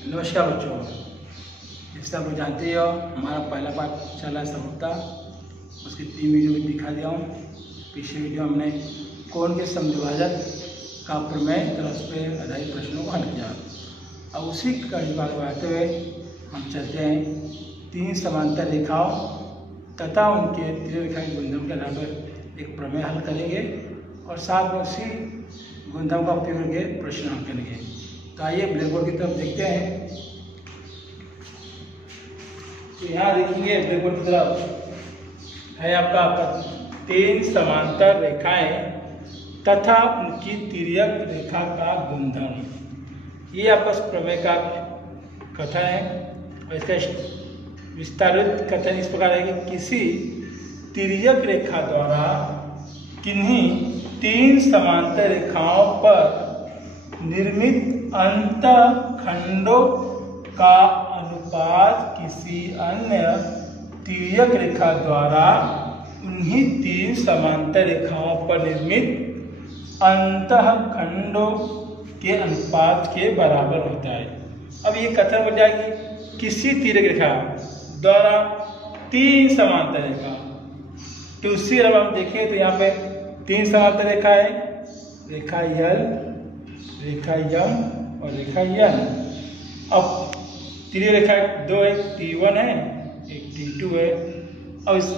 नमस्कार बच्चों, जैसे आप लोग जानते हो हमारा पहला पाठ चला समता, उसकी 3 वीडियो में दिखा दिया हूँ। पिछले वीडियो हमने कोण के समद्विभाजक का प्रमेय तथा उस पर आधारित प्रश्नों को हल किया। अब उसी कड़ी को आगे बढ़ाते हुए हम चलते हैं 3 समांतर रेखाओं तथा उनके तिर्यरेखा के गुणधर्म के आधार पर एक प्रमेय हल करेंगे और साथ में उसी गुणधर्म का उपयोग करके प्रश्न हल करेंगे। तो आइए ब्लैक बोर्ड की तरफ देखते हैं। तो यहाँ देखेंगे ब्लैक बोर्ड की तरफ है आपका 3 समांतर रेखाएं तथा उनकी तिर्यक रेखा का गुणधर्म। ये आपका प्रमेय का कथन है और इसका विस्तारित कथन इस प्रकार है कि किसी तिर्यक रेखा द्वारा किन्हीं 3 समांतर रेखाओं पर निर्मित अंतःखंडों का अनुपात किसी अन्य तिर्यक रेखा द्वारा उन्हीं 3 समांतर रेखाओं पर निर्मित अंतःखंडों के अनुपात के बराबर होता है। अब ये कथन हो जाएगी किसी तिर्यक रेखा द्वारा 3 समांतर रेखा। तो उसी तरह हम देखें तो यहाँ पे 3 समांतर रेखा है, रेखा यल, रेखा यम और रेखा यन। अब तिर्यक रेखा 2 है, T1 है, एक T2 है। अब इस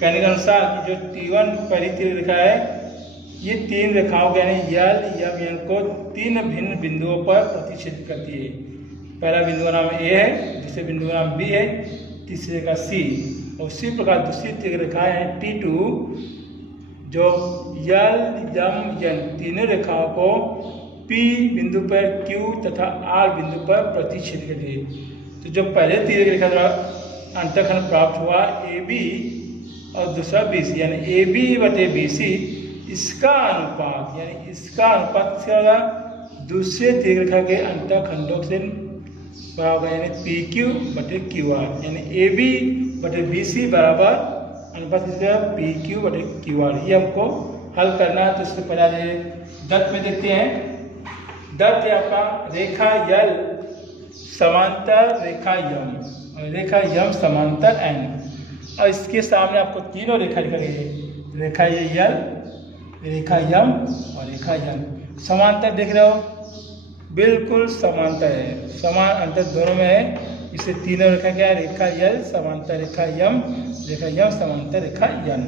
कहने के अनुसार कि जो T1 पहली तिर्यक रेखा है, ये 3 रेखाओं यानी यल, यम, यन को 3 भिन्न बिंदुओं पर प्रतिच्छेदित करती है। पहला बिंदु का नाम A है, दूसरे बिंदु का नाम B है, तीसरे का C। और उसी प्रकार दूसरी तिर्यक रेखा है T2 जो यल, यम, यन तीनों रेखाओं को P बिंदु पर Q तथा R बिंदु पर प्रतिच्छेदित करती है। तो जो पहले तिर्यक रेखा द्वारा अंतःखंड प्राप्त हुआ AB और दूसरा BC यानी AB बटे BC, इसका अनुपात यानी इसका अनुपात क्या होगा, दूसरे तिर्यक रेखा के अंतःखंडों से बराबर यानी PQ बटे QR यानी AB बटे BC बराबर अनुपात किसका PQ बटे QR। ये हमको हल करना है। तो इससे पहले दत्त में देखते हैं। दत्त है आपका रेखा यल समांतर रेखा यम और रेखा यम समांतर N। और इसके सामने आपको तीनों रेखा लिखेंगे, रेखा ये यल, रेखा यम और रेखा यन। समांतर देख रहे हो, बिल्कुल समांतर है, समान अंतर दोनों में है। इसे तीनों रेखा क्या है, रेखा यल समांतर रेखा यम, रेखा यम समांतर रेखा यन।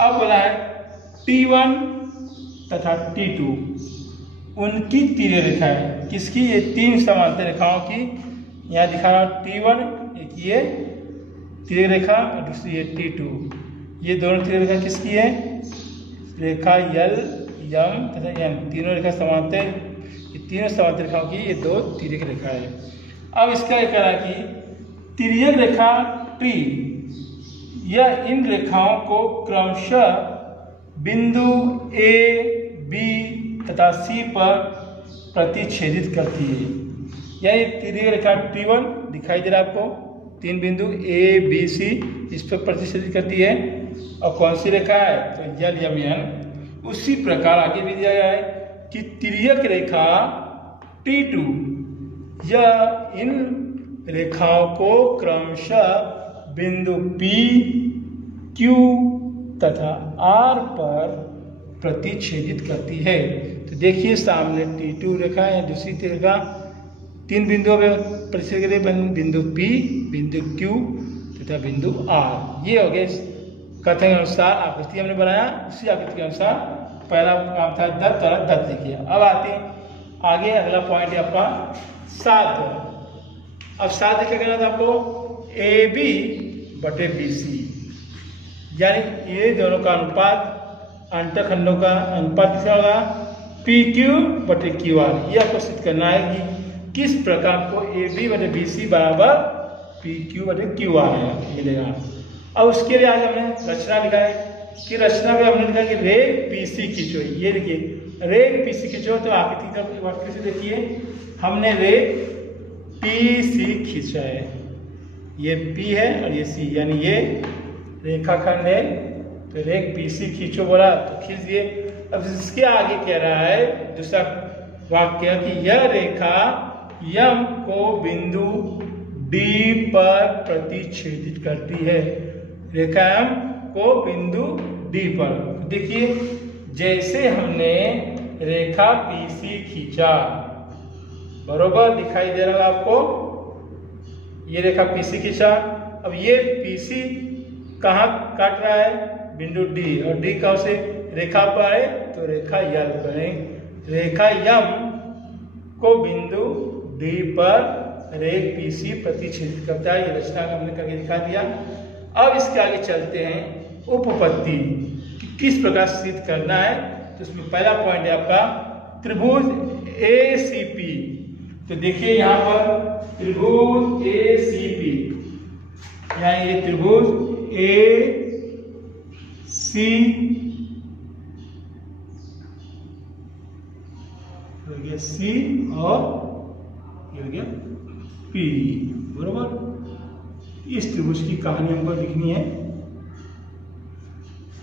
अब बोला है T1 तथा T2 उनकी तिर्यक रेखा है। किसकी, ये 3 समांतर रेखाओं की। यहाँ दिखा रहा हूँ T1 एक ये तिर्यक रेखा और दूसरी ये T2। ये दोनों तिर्यक रेखा किसकी है, रेखा यल, यम तथा यम तीनों रेखा समांतर। ये तीनों समांतर रेखाओं की ये 2 तिर्यक रेखा है। अब इसका एक कह रहा है कि तिर्यक रेखा T यह इन रेखाओं को क्रमशः बिंदु A, B तथा C पर प्रतिच्छेदित करती है। यानी तिर्यक रेखा T1 दिखाई दे रहा है आपको, 3 बिंदु A, B, C इस पर प्रतिच्छेदित करती है। और कौन सी रेखा है, तो यल, यम, यन। उसी प्रकार आगे भी दिया गया है कि तिर्यक रेखा T2 यह इन रेखाओं को क्रमशः बिंदु P, Q तथा R पर प्रतिच्छेदित करती है। तो देखिए सामने T2 रेखा है, दूसरी रेखा 3 बिंदुओं पर प्रतिच्छेद करें, बिंदु P, बिंदु Q तथा बिंदु R। ये हो गए कथन के अनुसार आकृति हमने बनाया। उसी आकृति के अनुसार पहला काम था दत्त और दत्त लिखिए। अब आते हैं आगे, अगला पॉइंट है आपका 7। अब 7 क्या करना था आपको, AB बटे BC यानी ये दोनों का अनुपात, अंतःखंडों का अनुपात कितना होगा, PQ बटे QR। ये आपको सिद्ध करना है कि किस प्रकार को AB बटे BC बराबर PQ बटे QR मिलेगा। अब उसके लिए आज हमने रचना लिखा है कि रचना में हमने लिखा कि रेख PC खींचो। ये देखिए रेख PC खींचो। तो आकृति का एक बार फिर से देखिए, हमने रेख PC खींचा है, ये P है और ये C यानी ये रेखाखंड है। तो रेख PC खींचो बोला तो खींच दिए। अब इसके आगे कह रहा है दूसरा वाक्य कि यह रेखा यम को बिंदु D पर प्रतिच्छेदित करती है। रेखा M को बिंदु D पर। देखिए जैसे हमने रेखा PC खींचा, बरोबर दिखाई दे रहा है आपको, ये रेखा PC खींचा। अब ये PC कहाँ काट रहा है? बिंदु D, और D कहाँ से रेखा पर है तो रेखा L पर है। रेखा M को बिंदु D पर रेख PC प्रतिच्छेदित करता है। ये रचना हमने करके दिखा दिया। अब इसके आगे चलते हैं उपपत्ति किस प्रकार सिद्ध करना है। तो इसमें पहला पॉइंट है आपका त्रिभुज ACP। तो देखिए यहाँ पर त्रिभुज ACP, यहाँ ये त्रिभुज C और ये हो गया P, बरोबर। इस त्रिभुज की कहानी हमको लिखनी है,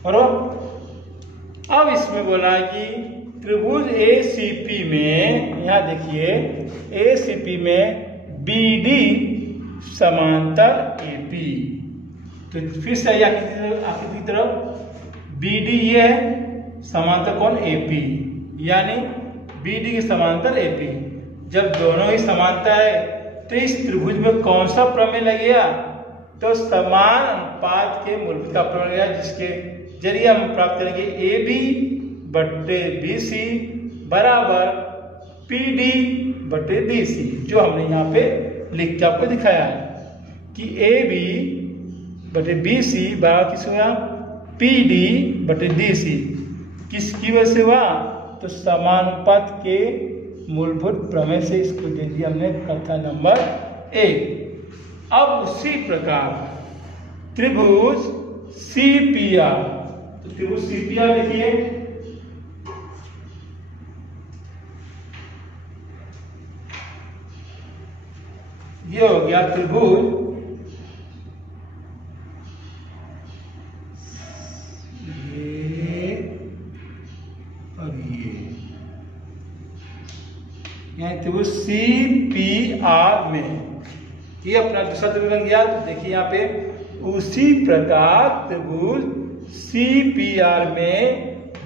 बरोबर। अब इसमें बोला है कि त्रिभुज ACP में, यहाँ देखिए ACP में BD समांतर AP। तो फिर से आकृति की तरफ BD ये है, समांतर कौन? AP, यानी BD के समांतर AP। जब दोनों ही समांतर है तो इस त्रिभुज में कौन सा प्रमेय लगेगा? तो समान अनुपात के मूलभूत का प्रमेय लगेगा, जिसके जरिए हम प्राप्त करेंगे AB बटे BC बराबर PD बटे DC, जो हमने यहाँ पे लिख के आपको दिखाया है कि AB बटे BC बराबर किस हुआ? PD बटे DC। किसकी वजह से हुआ? तो समानुपात के मूलभूत प्रमेय से इसको दे दिया हमने कथन नंबर 1। अब उसी प्रकार त्रिभुज CPR, तो त्रिभुज CPR देखिए, ये हो गया त्रिभुज ये और ये त्रिभुज CPR में, ये अपना दूसरा त्रिभुज बन गया। तो देखिए यहाँ पे उसी प्रकार त्रिभुज CPR में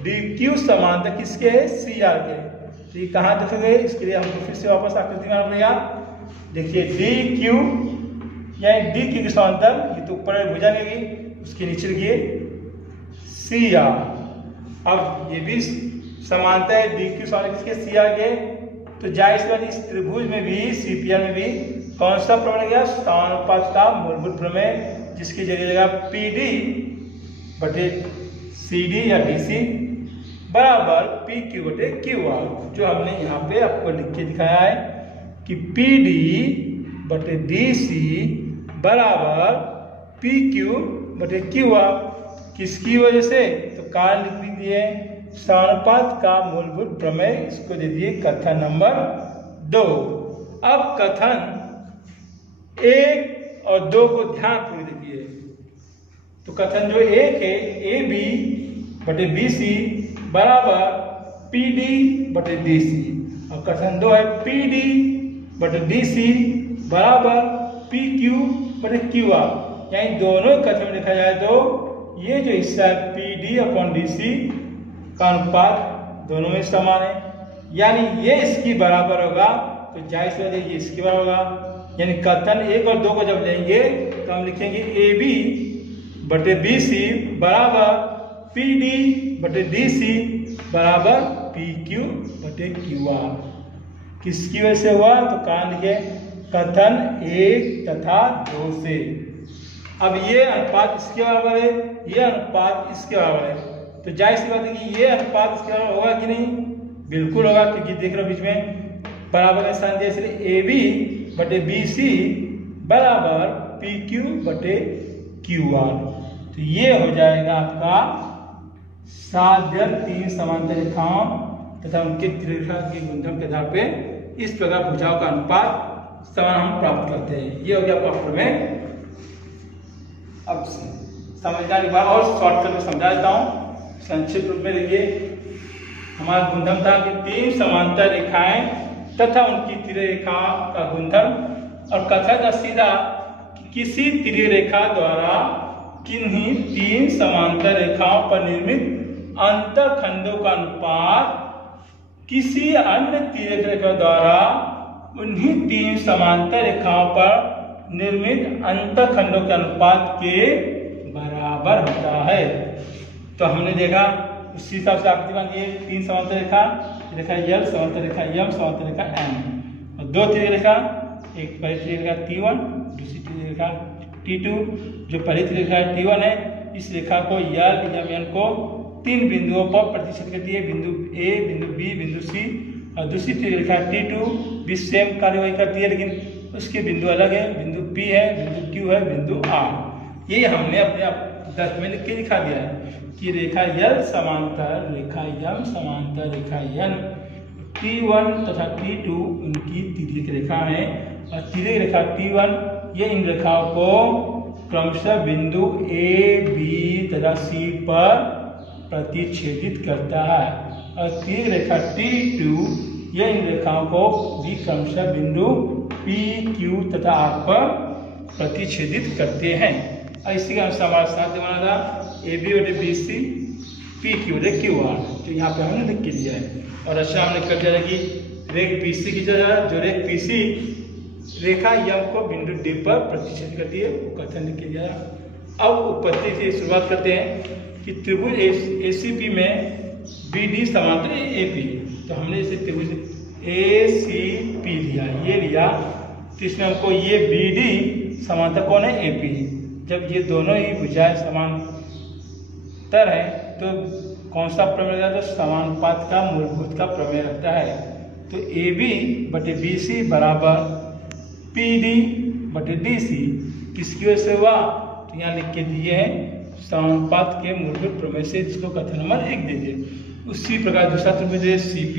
DQ समांतर किसके है? CR के। तो ये कहाँ देखेंगे? इसके लिए हमको फिर से वापस आकृति में पड़ेगा। देखिए DQ, यानी DQ के समांतर, ये तो ऊपर भुजा लेगी, उसके नीचे लिखिए CR। अब ये भी समांतर है DQ समांतर किसके? CR के। तो जाहिर सी बात इस त्रिभुज में भी CPR में भी कौन सा प्रमेय गया? समानुपात का मूलभूत प्रमेय, जिसके जरिए लगेगा PD बटे CD या DC बराबर PQ बटे QR, जो हमने यहाँ पे आपको लिख के दिखाया है कि PD बटे DC बराबर PQ बटे QR। किसकी वजह से? तो कारण लिख दिए समानुपात का मूलभूत प्रमेय, इसको दे दिए कथन नंबर 2। अब कथन 1 और 2 को ध्यानपूर्वक देखिए। तो कथन जो 1 है AB बटे BC बराबर PD बटे DC, और कथन 2 है PD बटे DC बराबर PQ बटे QR। यानी दोनों कथन में देखा जाए तो ये जो हिस्सा है PD अपॉन DC का अनुपात दोनों में समान है, यानी ये इसकी बराबर होगा, तो जाहिर सी बात है ये इसके बराबर होगा। यानी कथन 1 और 2 को जब लेंगे तो हम लिखेंगे AB बटे BC बराबर PD बटे DC बराबर PQ बटे QR। किसकी वजह से हुआ? तो कारण लिखे कथन 1 तथा 2 से। अब ये अनुपात इसके बराबर है, ये अनुपात इसके बराबर है, तो जाहिर सी बात है कि ये अनुपात इसके बराबर होगा कि नहीं? बिल्कुल होगा, क्योंकि देख रहे हो बीच में बराबर निशान दिया, इसलिए AB बटे BC बराबर PQ बटे QR। तो ये हो जाएगा आपका साध्य 3 समांतर रेखाओं तथा उनके त्रिरेखा के गुणधर्म के आधार पे इस प्रकार भुजाओं का अनुपात समान हम प्राप्त करते हैं। ये हो गया आपका प्रमेय। अब समझने के बाद और शॉर्टकट में समझा देता हूँ संक्षिप्त रूप में। देखिए हमारा गुणधर्म था कि 3 समांतर रेखाएं तथा उनकी तिर्यक रेखा का गुणधर्म। और कथन सीधा किसी तिर्यक रेखा द्वारा किन्हीं तीन समांतर रेखाओं पर निर्मित अंतःखंडों का अनुपात किसी अन्य तिर्यक रेखा द्वारा उन्हीं तीन समांतर रेखाओं पर निर्मित अंतःखंडों के अनुपात के बराबर होता है। तो हमने देखा उसी हिसाब से आकृति बन गई, तीन समांतर रेखा L, समांतर रेखा M, समांतर रेखा N, और दो तिर्यक रेखा, एक पहली तिर्यक रेखा T1, दूसरी तिर्यक रेखा T2। जो पहली तिर्यक रेखा T1 है, इस रेखा को L या M को तीन बिंदुओं पर प्रतिच्छेद करती है, बिंदु A, बिंदु B, बिंदु C। और दूसरी तिर्यक रेखा T2 भी सेम कार्यवाही करती है, लेकिन उसके बिंदु अलग है, बिंदु P है, बिंदु Q है, बिंदु R। ये हमने अपने दर्ज में लिख के दिखा दिया है कि रेखा L समांतर रेखा M समांतर रेखा N, T1 तथा T2 उनकी तिर्यक रेखा है। और तिर्यक रेखा T1 ये इन रेखाओं को क्रमशः बिंदु A, B तथा C पर प्रतिच्छेदित करता है। और तिर्यक रेखा T2 ये इन रेखाओं को भी क्रमशः बिंदु P, Q तथा R पर प्रतिच्छेदित करते हैं। और इसी का अनुसार हमारा साथ बना था AB बटे BC, PQ बटे QR, तो यहाँ पे हमने लिख के दिया है। और अच्छा हमने कर दिया कि रेख BC की जगह जो रेख BC रेखा M को बिंदु D पर प्रतिच्छेद करती है, वो कथन लिख के दिया। अब उत्पत्ति से शुरुआत करते हैं कि त्रिभुज ACP में BD समांतर AP, तो हमने इसे त्रिभुज ACP लिया, ये लिया, तो इसमें हमको ये BD समांतर कौन है, AP। जब ये दोनों ही भुजाएं समांतर है तो कौन सा प्रमेय लगता है, तो समानुपात का मूलभूत का प्रमेय लगता है। तो AB बटे BC बराबर PD बटे DC, किसकी वजह से हुआ, तो यहाँ लिख के दिए हैं समानुपात के मूलभूत प्रमेय से, जिसको कथन नंबर 1 दे दिए। उसी प्रकार दूसरा त्रिभुज CP,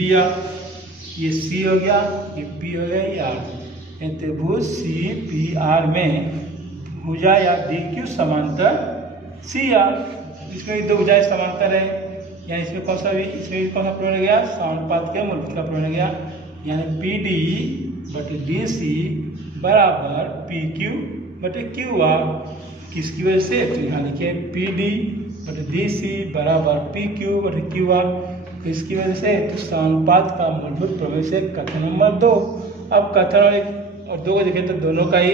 ये C हो गया, ये P हो गया, ये R। त्रिभुज CPR में भुजा या DQ समांतर CR, इसमें दो भुजाएं समांतर है, यानी इसमें कौन सा भी, इसमें कौन सा प्रमेय गया, समानुपात के मूलभूत का प्रमेय गया, यानी PD बटे DC बराबर PQ बटे QR। किसकी वजह से, तो यहाँ लिखे PD बटे DC बराबर PQ बटे QR, तो इसकी वजह से, तो समानुपात का मूलभूत प्रमेय से कथन नंबर 2। अब कथन 1 और 2 को देखें तो दोनों का ही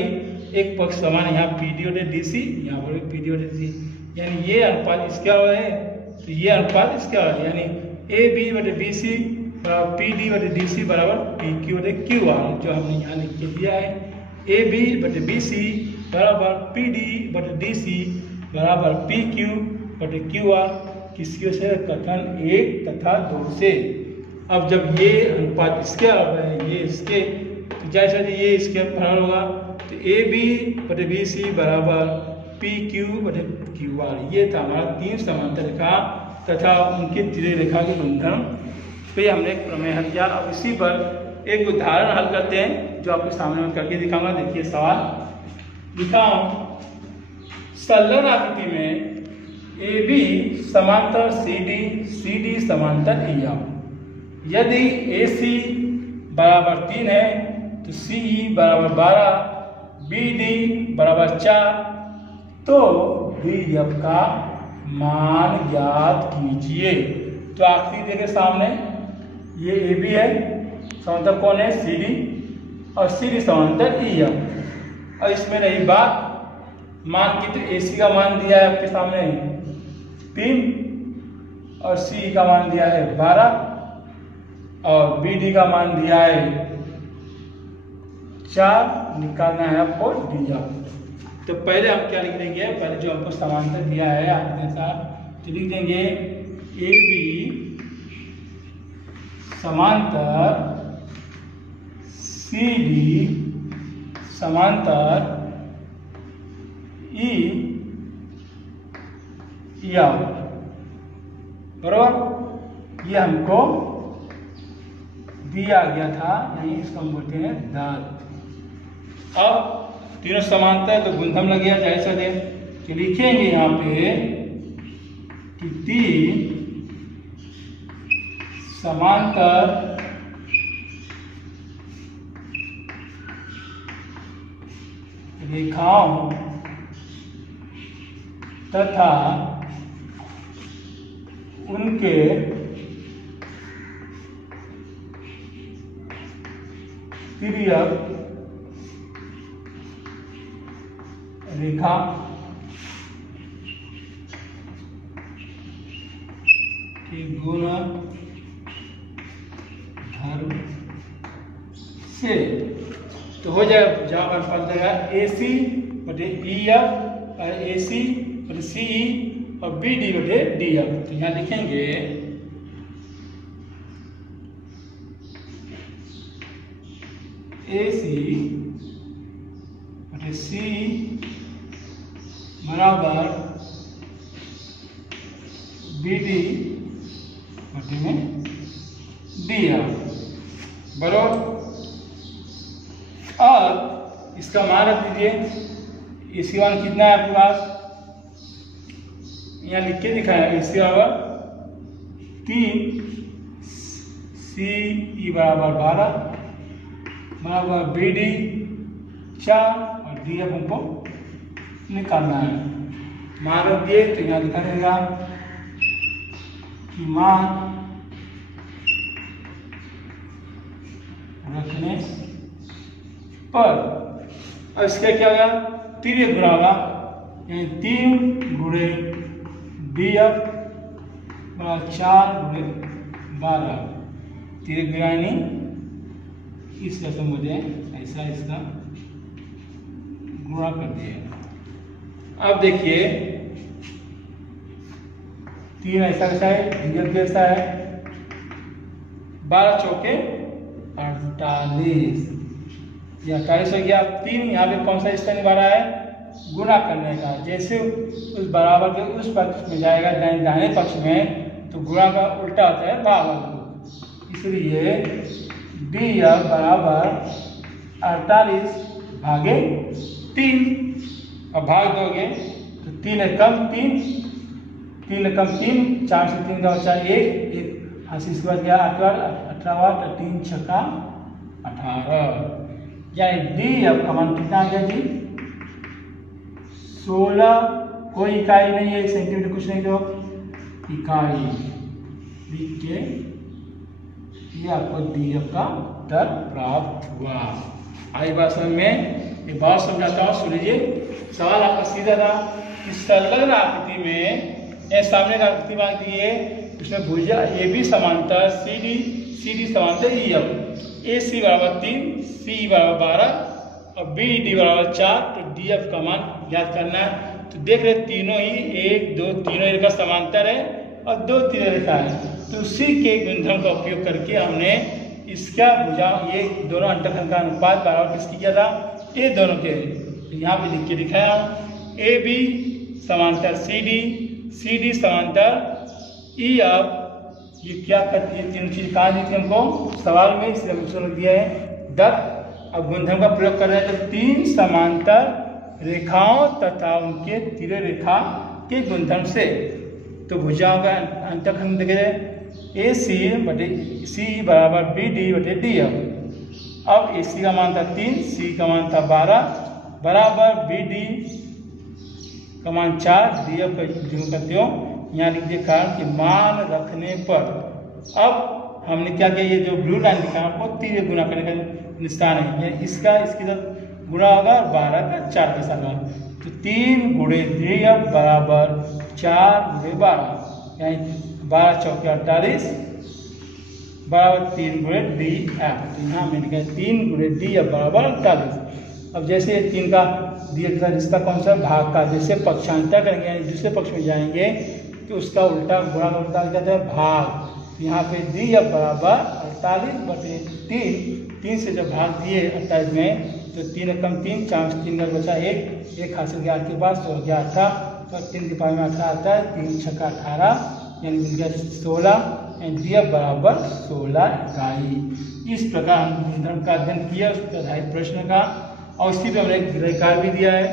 एक पक्ष समान, यहाँ PD बटे DC, यहाँ पर भी PD बटे DC, यानी ये अनुपात इसका है, तो ये अनुपात इसका है, यानी AB बटे BC बराबर PD बटे DC बराबर PQ बटे QR, जो हमने यहाँ लिख के दिया है। AB बटे BC बराबर PD बटे DC बराबर PQ बटे QR, किसकी वजह से, कथन 1 तथा 2 से। अब जब ये अनुपात इसके है, ये इसके, तो जैसे ये इसके बराबर होगा, तो AB बटे BC बराबर PQ बटे QR। ये था हमारा तीन समांतर रेखा तथा उनकी तिर्यक रेखा के गुणधर्म पे हमने एक प्रमेय हल किया। अब इसी पर एक उदाहरण हल करते हैं, जो आपके सामने में करके दिखाऊंगा। देखिए सवाल लिखा हूं, संलग्न आकृति में AB समांतर CD, CD समांतर EF। यदि AC बराबर 3 है तो CE बराबर 12, BD बराबर 4, तो DF का मान ज्ञात कीजिए। तो आकृति देखे सामने, ये AB है, समांतर कौन है, CD, और CD समांतर EF। और इसमें रही बात मान की, तो AC का मान दिया है आपके सामने 3, और CE का मान दिया है 12, और BD का मान दिया है 4। निकालना है आपको DF। तो पहले हम क्या लिख देंगे, पहले जो हमको समांतर दिया है आपके साथ, तो लिख देंगे AB समांतर CD समांतर EF, बराबर। ये हमको दिया गया था, यही इसको हम बोलते हैं दाल। अब तीनों समांतर है तो गुणधर्म लग गया, जाहिर सा दे, तो लिखेंगे यहाँ पे कि तीन समांतर रेखाओं तथा उनके तिर्यक रेखा के गुणधर्म से तो हो जाएगा, जहाँ पर पद देगा AC बटे EF और AC बटे CE और BD बटे DF। तो यहाँ लिखेंगे AC बटे CE बराबर BD बटे में DF बराबर। अब इसका मान रख दीजिए। AC मान कितना है आपके पास, यहाँ लिख के दिखाया। AC बराबर 3, CE बराबर 12 बराबर BD 4 और DF हमको निकालना है। मान रख दिए तो यहाँ लिखा रहेगा कि मान रखने पर, अब इसका क्या होगा, तिर्यक गुणा होगा, यानी 3 गुणे DF बराबर 4 गुणे 12। तिर्यक गुणा यानी इस रसम मुझे ऐसा इसका गुणा कर दिया। अब देखिए 3 ऐसा कैसा है, DF कैसा है, 12 चौके 48, ये 48 हो गया। 3 यहाँ पे कौन सा स्थान निभा रहा है, गुणा करने का। जैसे उस बराबर के उस पक्ष में जाएगा दाहिने पक्ष में, तो गुणा का उल्टा होता है भाग। इसलिए DF बराबर 48 भागे 3। अब भाग दोगे तो 3 एकम 3, 3 एकम 3, 4 से 3 का बचा 1, 80 के बाद गया 18 3 छक्का 18, यानी DF का मान कितना आ गया जी 16। कोई इकाई नहीं है, सेंटीमीटर कुछ नहीं, तो इकाई लिख के ये आपको DF का उत्तर प्राप्त हुआ। आई बात समझ में, ये बात समझाता हूँ, सुन लीजिए। सवाल आपका सीधा था कि संलग्न आकृति में सामने का आकृति मांग दी है, उसमें भुजा AB समांतर CD समांतर EF, AC बराबर 3, CE बराबर 12 और BD बराबर 4, तो DF का मान याद करना है। तो देख रहे तीनों ही 1 2 तीनों रेखा समांतर है और 2 तीनों रेखा है, तो उसी के गुणधर्म का उपयोग करके हमने इसका भुजा ये दोनों अंतःखंड का अनुपात बराबर किसकी किया था, ये दोनों के। यहाँ पे लिख के दिखाया AB समांतर CD समांतर EF, ये क्या करती है, तीन चीज कहाँ दी थी हमको सवाल में, इसलिए हमने दिया है 10। अब गुणधर्म का प्रयोग कर रहे हैं, तो 3 समांतर रेखाओं तथा उनके तिर्यक रेखा के गुणधर्म से, तो भुजाओं का अंतःखंड देखे AC बटे CE बराबर BD बटे DF। अब AC का मान था 3, CE का मान था 12 बराबर BD का मान 4, DF का जो करते हो यहाँ लिख दिया कारण कि मान रखने पर। अब हमने क्या किया, ये जो ब्लू लाइन दिखा आपको तिर्यक गुणा करने का निशान है, इसका इसके साथ गुणा होगा 12 का 4 के साथ, तो 3 गुणे DF बराबर 4 गुणे 12, यानी 12 चौके 48 बराबर 3 गुणे DF। तो यहाँ मैंने कहा 3 गुणे DF बराबर 48। अब जैसे 3 का DF का रिश्ता कौन सा, भाग का। जैसे पक्षांतर करेंगे यानी दूसरे पक्ष में जाएंगे तो उसका उल्टा गुणा का उल्टा कहते हैं भाग। यहाँ पे DF बराबर 48 बटे 3 से जब भाग दिए 28 में, तो 3 एकम 3, 4 से 3 का बचा 1 हासिल गया आपके पास, तो हो गया 18, तो 3 की पावर में 18 आता है, 3 छक्का 18 यानी मिल गया 16, एंड DF बराबर 16 इकाई। इस प्रकार हम गुणधर्म का अध्ययन किया उस पर आधारित प्रश्न का, और उसी पर हमने एक गृहकार भी दिया है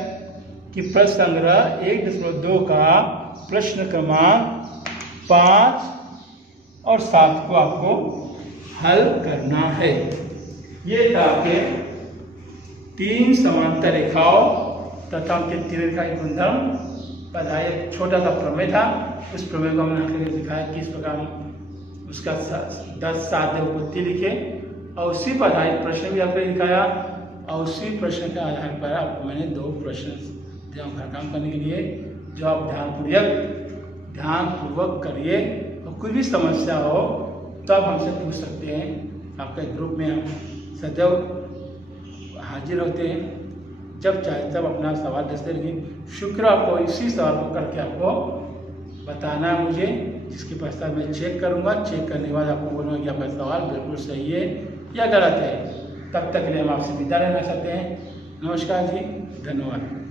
कि प्रश्न संग्रह 1.2 का प्रश्न क्रमांक 5 और 7 को आपको हल करना है। ये था आपके 3 समांतर रेखाओं तथा उनके तीर रेखा के गुणधर्म पढ़ाई। एक छोटा सा प्रमेय था, उस प्रमेय को हमने करके दिखाया कि इस प्रकार हम उसका 10 साध्य उत्पत्ति लिखे और उसी पर आधारित प्रश्न भी आपको दिखाया और उसी प्रश्न के आधार पर आपको मैंने 2 प्रश्न दिया घर काम करने के लिए, जो आप ध्यानपूर्वक करिए और कोई भी समस्या हो तो आप हमसे पूछ सकते हैं। आपके ग्रुप में हम सदैव हाजिर होते हैं, जब चाहे तब अपना सवाल दे लेकिन शुक्र आपको इसी सवाल को करके आपको बताना है मुझे, जिसके पश्चात मैं चेक करूंगा। चेक करने के बाद आपको बोलूँगा कि आपका सवाल बिल्कुल सही है या गलत है। तब तक के लिए हम आपसे विदा लेना चाहते हैं। नमस्कार जी, धन्यवाद।